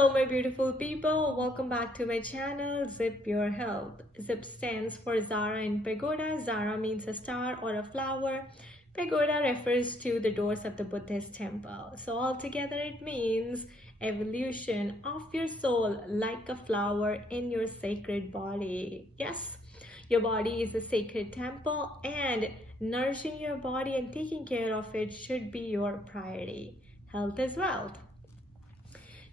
Hello my beautiful people, welcome back to my channel Zip Your Health. Zip stands for Zara In Pagoda. Zara means a star or a flower. Pagoda refers to the doors of the Buddhist temple. So altogether it means evolution of your soul like a flower in your sacred body. Yes, your body is a sacred temple and nourishing your body and taking care of it should be your priority. Health is wealth.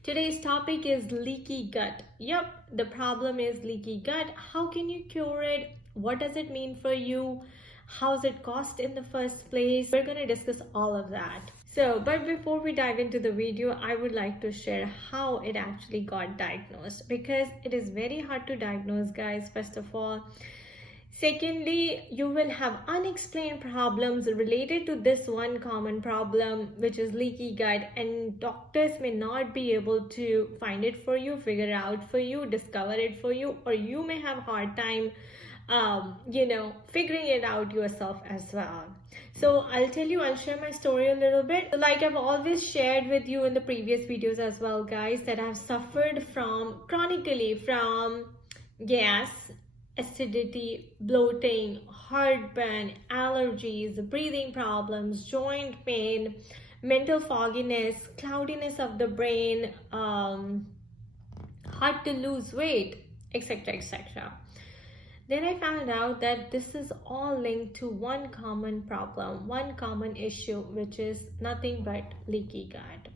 Today's topic is leaky gut. Yep, the problem is leaky gut. How can you cure it? What does it mean for you? How's it cost in the first place? We're going to discuss all of that. But before we dive into the video, I would like to share how it actually got diagnosed, because it is very hard to diagnose, guys, first of all. Secondly, you will have unexplained problems related to this one common problem, which is leaky gut, and doctors may not be able to find it for you, figure it out for you, discover it for you, or you may have a hard time figuring it out yourself as well. So I'll share my story a little bit. Like I've always shared with you in the previous videos as well, guys, that I've suffered chronically from gas, acidity, bloating, heartburn, allergies, breathing problems, joint pain, mental fogginess, cloudiness of the brain, hard to lose weight, etc., etc. Then I found out that this is all linked to one common problem, one common issue, which is nothing but leaky gut.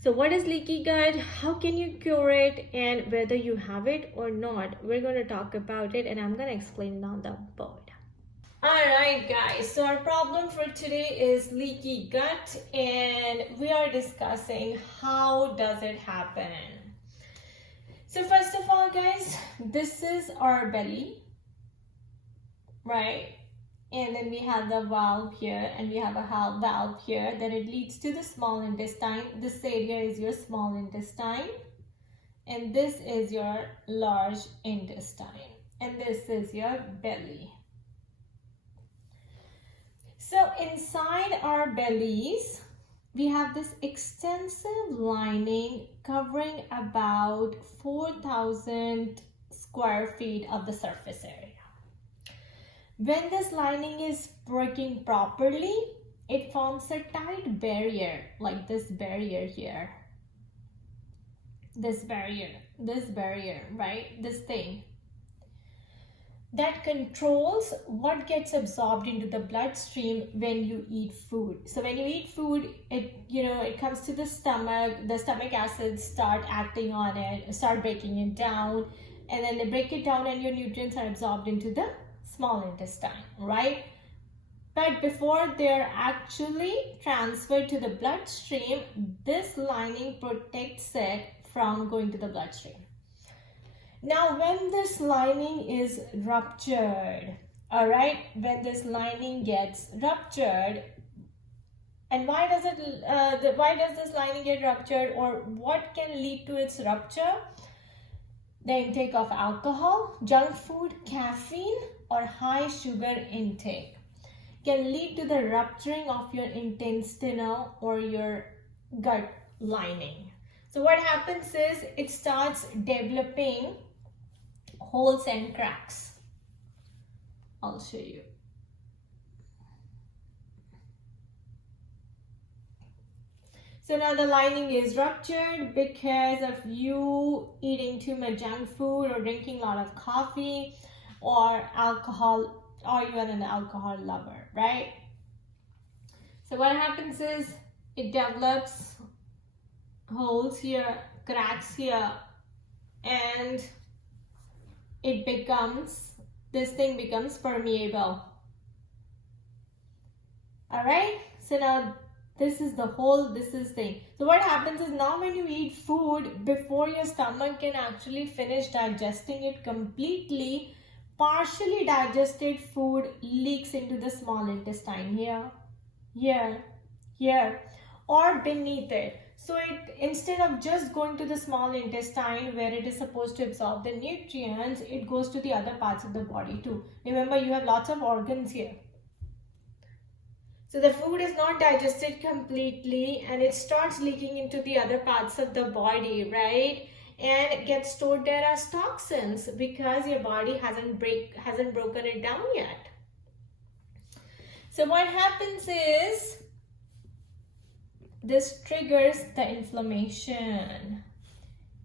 So what is leaky gut? How can you cure it? And whether you have it or not, we're going to talk about it and I'm going to explain it on the board. Alright guys, so our problem for today is leaky gut and we are discussing how does it happen. So first of all, guys, this is our belly, right? And then we have the valve here and we have a valve here. Then it leads to the small intestine. This area is your small intestine and this is your large intestine and this is your belly. So inside our bellies, we have this extensive lining covering about 4,000 square feet of the surface area. When this lining is working properly, it forms a tight barrier, like this barrier here. This barrier, right? This thing that controls what gets absorbed into the bloodstream when you eat food. So when you eat food, it comes to the stomach acids start acting on it, start breaking it down, and then they break it down and your nutrients are absorbed into the small intestine, right? But before they're actually transferred to the bloodstream, this lining protects it from going to the bloodstream. Now, when this lining is ruptured, all right, when this lining gets ruptured, and why does this lining get ruptured, or what can lead to its rupture? The intake of alcohol, junk food, caffeine, or high sugar intake can lead to the rupturing of your intestinal or your gut lining. So what happens is it starts developing holes and cracks. I'll show you. So now the lining is ruptured because of you eating too much junk food or drinking a lot of coffee or alcohol, or you are an alcohol lover, right? So what happens is it develops holes here, cracks here, and this thing becomes permeable. All right, so now this is thing. So what happens is now when you eat food, before your stomach can actually finish digesting it completely, partially digested food leaks into the small intestine here, or beneath it. So instead of just going to the small intestine where it is supposed to absorb the nutrients, it goes to the other parts of the body too. Remember, you have lots of organs here. So the food is not digested completely and it starts leaking into the other parts of the body, right? And it gets stored there as toxins because your body hasn't broken it down yet. So what happens is this triggers the inflammation,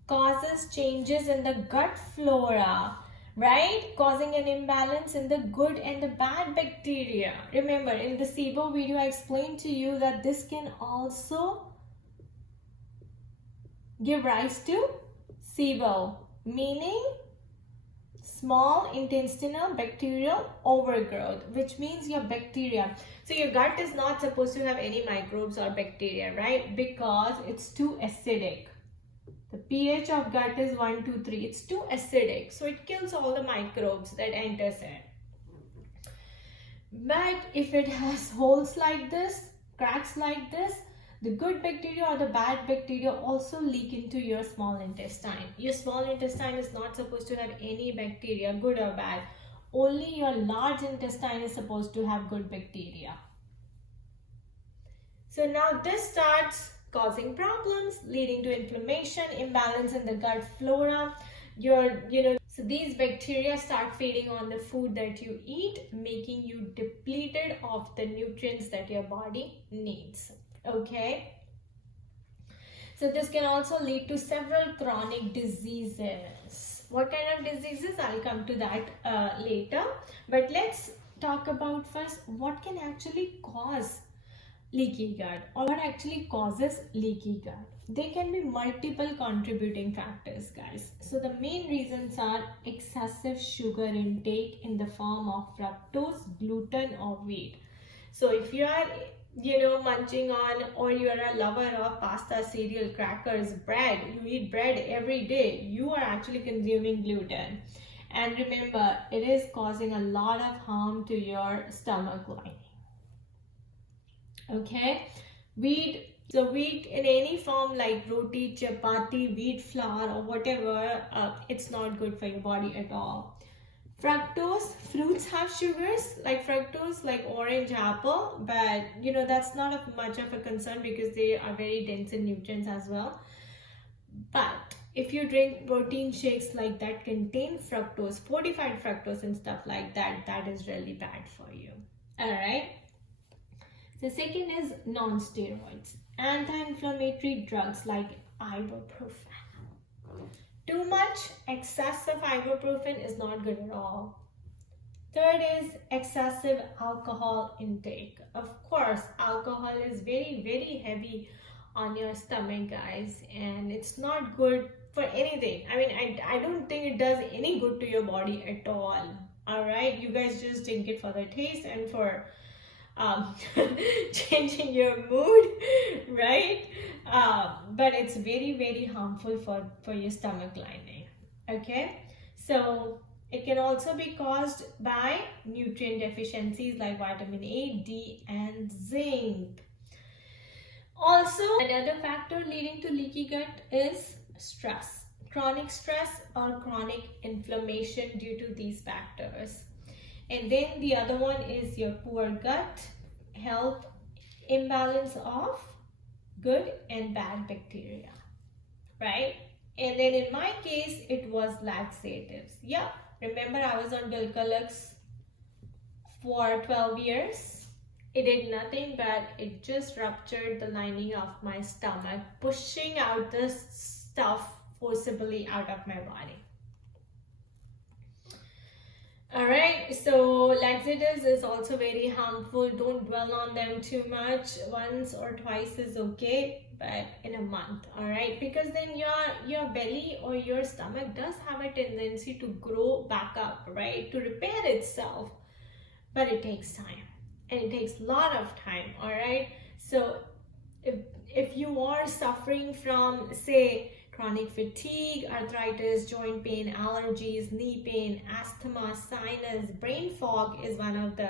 causes changes in the gut flora, right? Causing an imbalance in the good and the bad bacteria. Remember, in the SIBO video, I explained to you that this can also give rise to SIBO, meaning small intestinal bacterial overgrowth, which means your bacteria. So your gut is not supposed to have any microbes or bacteria, right? Because it's too acidic. The pH of gut is 1, 2, 3. It's too acidic. So it kills all the microbes that enters it. But if it has holes like this, cracks like this, the good bacteria or the bad bacteria also leak into your small intestine. Your small intestine is not supposed to have any bacteria, good or bad. Only your large intestine is supposed to have good bacteria. So now this starts causing problems, leading to inflammation, imbalance in the gut flora. So these bacteria start feeding on the food that you eat, making you depleted of the nutrients that your body needs. Okay, so this can also lead to several chronic diseases. What kind of diseases? I'll come to that later, but let's talk about first what can actually cause leaky gut or what actually causes leaky gut. There can be multiple contributing factors, guys. So the main reasons are excessive sugar intake in the form of fructose, gluten or wheat. So if you are munching on, or you're a lover of pasta, cereal, crackers, bread, you eat bread every day, you are actually consuming gluten. And remember, it is causing a lot of harm to your stomach lining. Okay, wheat. So wheat in any form like roti, chapati, wheat flour or whatever, it's not good for your body at all. Fructose, fruits have sugars like fructose, like orange, apple, but that's not much of a concern because they are very dense in nutrients as well. But if you drink protein shakes like that contain fructose, fortified fructose and stuff like that, that is really bad for you. All right. The second is non-steroids, anti-inflammatory drugs like ibuprofen. Too much excessive ibuprofen is not good at all. Third is excessive alcohol intake. Of course, alcohol is very, very heavy on your stomach, guys, and it's not good for anything. I mean, I don't think it does any good to your body at all. All right, you guys just drink it for the taste and for changing your mood, right? But it's very, very harmful for your stomach lining. Okay, so it can also be caused by nutrient deficiencies like vitamin A, D and zinc. Also, another factor leading to leaky gut is stress, chronic stress or chronic inflammation due to these factors. And then the other one is your poor gut health, imbalance of good and bad bacteria, right? And then in my case, it was laxatives. Yeah, remember I was on Bilkalux for 12 years. It did nothing but it just ruptured the lining of my stomach, pushing out the stuff forcibly out of my body. Alright, so laxatives is also very harmful. Don't dwell on them too much. Once or twice is okay, but in a month, alright? Because then your belly or your stomach does have a tendency to grow back up, right? To repair itself. But it takes time. And it takes a lot of time, alright? So if you are suffering from, say, chronic fatigue, arthritis, joint pain, allergies, knee pain, asthma, sinus, brain fog is one of the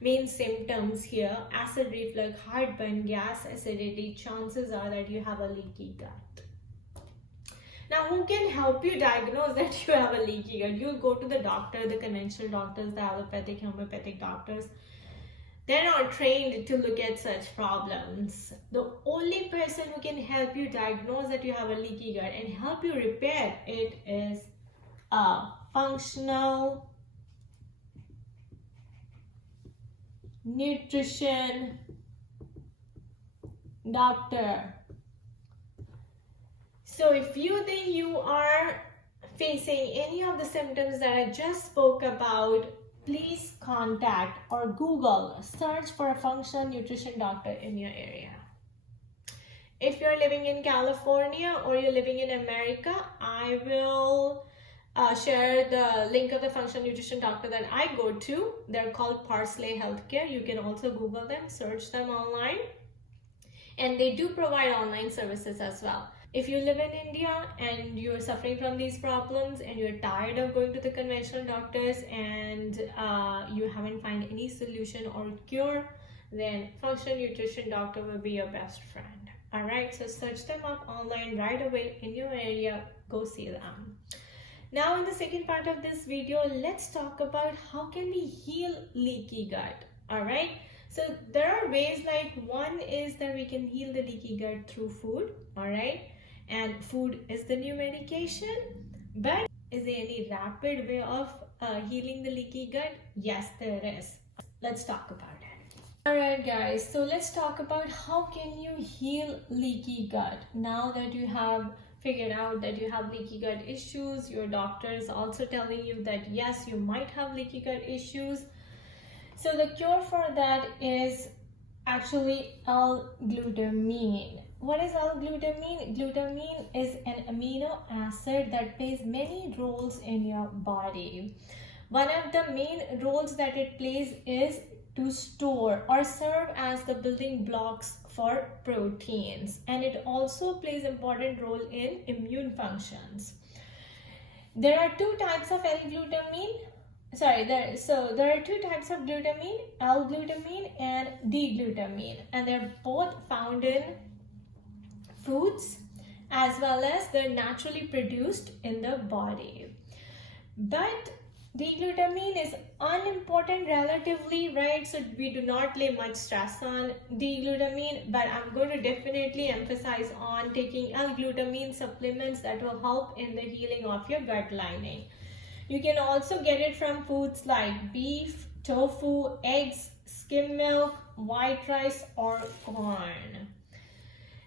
main symptoms here. Acid reflux, heartburn, gas, acidity, chances are that you have a leaky gut. Now, who can help you diagnose that you have a leaky gut? You'll go to the doctor, the conventional doctors, the allopathic, homeopathic doctors. They're not trained to look at such problems. The only person who can help you diagnose that you have a leaky gut and help you repair it is a functional nutrition doctor. So if you think you are facing any of the symptoms that I just spoke about, please contact or Google, search for a functional nutrition doctor in your area. If you're living in California or you're living in America, I will share the link of the functional nutrition doctor that I go to. They're called Parsley Healthcare. You can also Google them, search them online. And they do provide online services as well. If you live in India and you're suffering from these problems and you're tired of going to the conventional doctors and you haven't found any solution or cure, then functional nutrition doctor will be your best friend. All right, so search them up online right away in your area. Go see them. Now in the second part of this video, let's talk about how can we heal leaky gut. All right. So there are ways, like one is that we can heal the leaky gut through food, all right? And food is the new medication. But is there any rapid way of healing the leaky gut? Yes, there is. Let's talk about it. All right, guys. So let's talk about how can you heal leaky gut. Now that you have figured out that you have leaky gut issues, your doctor is also telling you that yes, you might have leaky gut issues. So the cure for that is actually L-glutamine. What is L-glutamine? Glutamine is an amino acid that plays many roles in your body. One of the main roles that it plays is to store or serve as the building blocks for proteins. And it also plays an important role in immune functions. There are two types of L-glutamine. There are two types of glutamine, L-glutamine and D-glutamine, and they're both found in foods as well as they're naturally produced in the body. But D-glutamine is unimportant relatively, right? So we do not lay much stress on D-glutamine, but I'm going to definitely emphasize on taking L-glutamine supplements that will help in the healing of your gut lining. You can also get it from foods like beef, tofu, eggs, skim milk, white rice, or corn.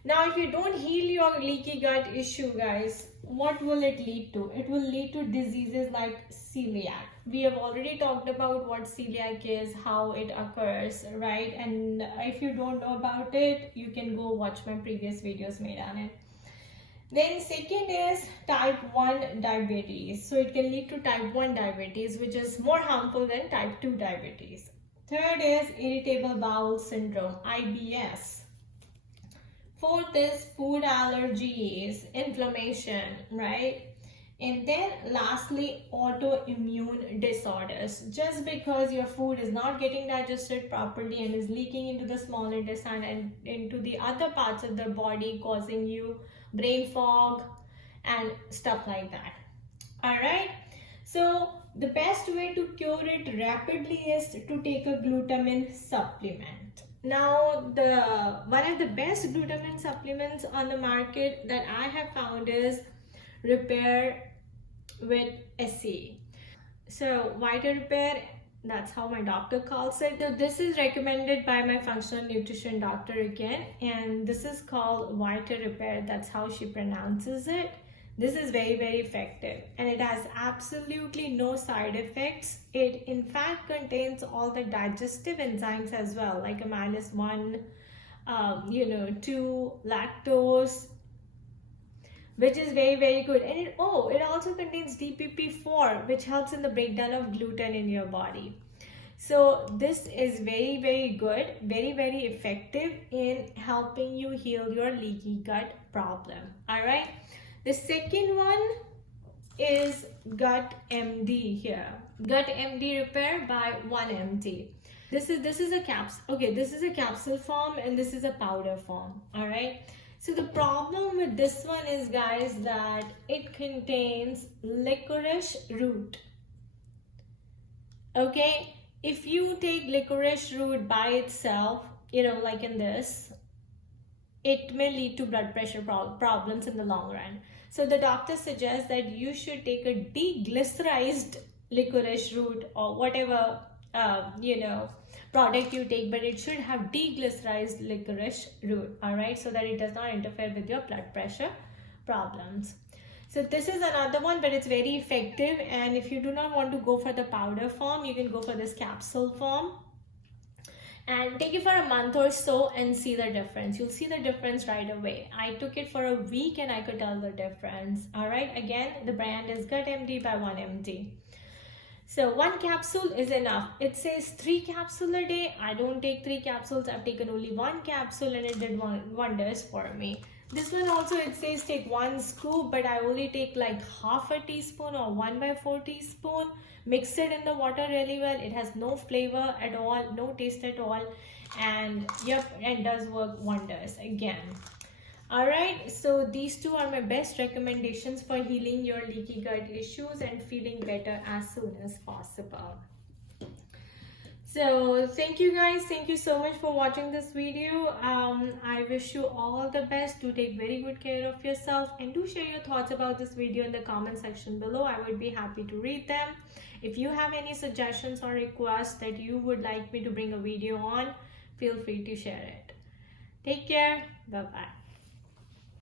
Now, if you don't heal your leaky gut issue, guys, what will it lead to? It will lead to diseases like celiac. We have already talked about what celiac is, how it occurs, right? And if you don't know about it, you can go watch my previous videos made on it. Then second is type 1 diabetes. So it can lead to type 1 diabetes, which is more harmful than type 2 diabetes. Third is irritable bowel syndrome, IBS. Fourth is food allergies, inflammation, right? And then lastly, autoimmune disorders. Just because your food is not getting digested properly and is leaking into the small intestine and into the other parts of the body, causing you brain fog and stuff like that. All right. So the best way to cure it rapidly is to take a glutamine supplement. Now, one of the best glutamine supplements on the market that I have found is Repair with SC. So Vita Repair, that's how my doctor calls it. So this is recommended by my functional nutrition doctor again, and this is called Vita Repair. That's how she pronounces it. This is very, very effective, and it has absolutely no side effects. It in fact contains all the digestive enzymes as well, like amylase 1, 2, lactose, which is very, very good. And it also contains DPP-4, which helps in the breakdown of gluten in your body. So this is very, very good, very, very effective in helping you heal your leaky gut problem. All right. The second one is Gut MD here. Gut MD Repair by 1MD. This is a capsule. Okay, this is a capsule form and this is a powder form. All right. So the problem with this one is, guys, that it contains licorice root. Okay, if you take licorice root by itself, like in this, it may lead to blood pressure problems in the long run. So the doctor suggests that you should take a deglycerized licorice root or whatever product you take, but it should have deglycerized licorice root, all right, so that it does not interfere with your blood pressure problems. So this is another one, but it's very effective, and if you do not want to go for the powder form, you can go for this capsule form and take it for a month or so and see the difference. You'll see the difference right away. I took it for a week and I could tell the difference. All right, again, the brand is Gut MD by 1MD. So 1 capsule is enough. It says 3 capsules a day. I don't take 3 capsules. I've taken only 1 capsule and it did wonders for me. This one also, it says take 1 scoop, but I only take like half a teaspoon or 1/4 teaspoon. Mix it in the water really well. It has no flavor at all, no taste at all, and yep, it does work wonders again. All right, so these 2 are my best recommendations for healing your leaky gut issues and feeling better as soon as possible. So thank you guys, thank you so much for watching this video. I wish you all the best. Do take very good care of yourself, and do share your thoughts about this video in the comment section below. I would be happy to read them. If you have any suggestions or requests that you would like me to bring a video on, feel free to share it. Take care. Bye bye.